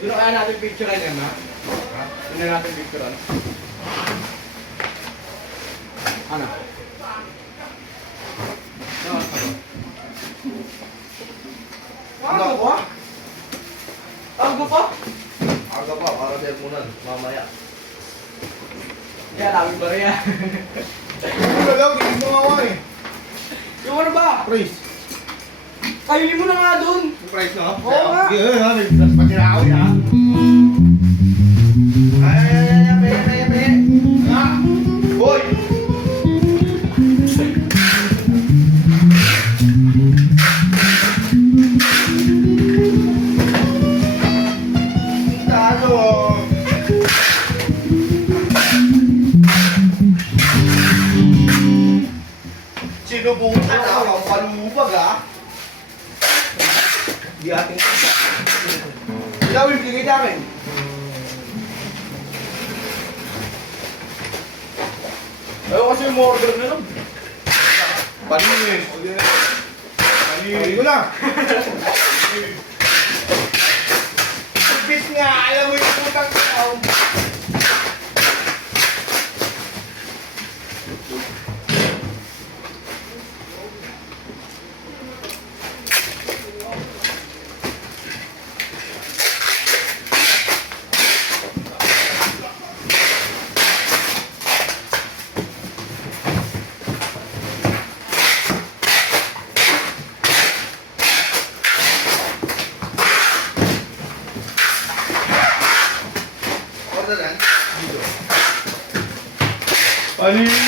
Doon kaya natin picturean yan, ha? Doon na natin picturean. Ano? Ano ba? Ano ba? Aga pa, para din muna, mamaya. Kaya lagi ba rin yan? Ano lang, hindi mo nga eh. Yung ano ba? Praise. Kainin mo na nga doon. Yung price no? Oo nga. Yun, ha? Nagdas pa nila ako yan, ha? Ay, ha? Boy! Talo, oh. Sinubukan ako, palubag, ha? Di ating isa. Ilaw yung bigay namin. Ayaw kasi yung order na lang. Panis. Panis ko lang. Bis nga, alam mo yung putang tao. Panis!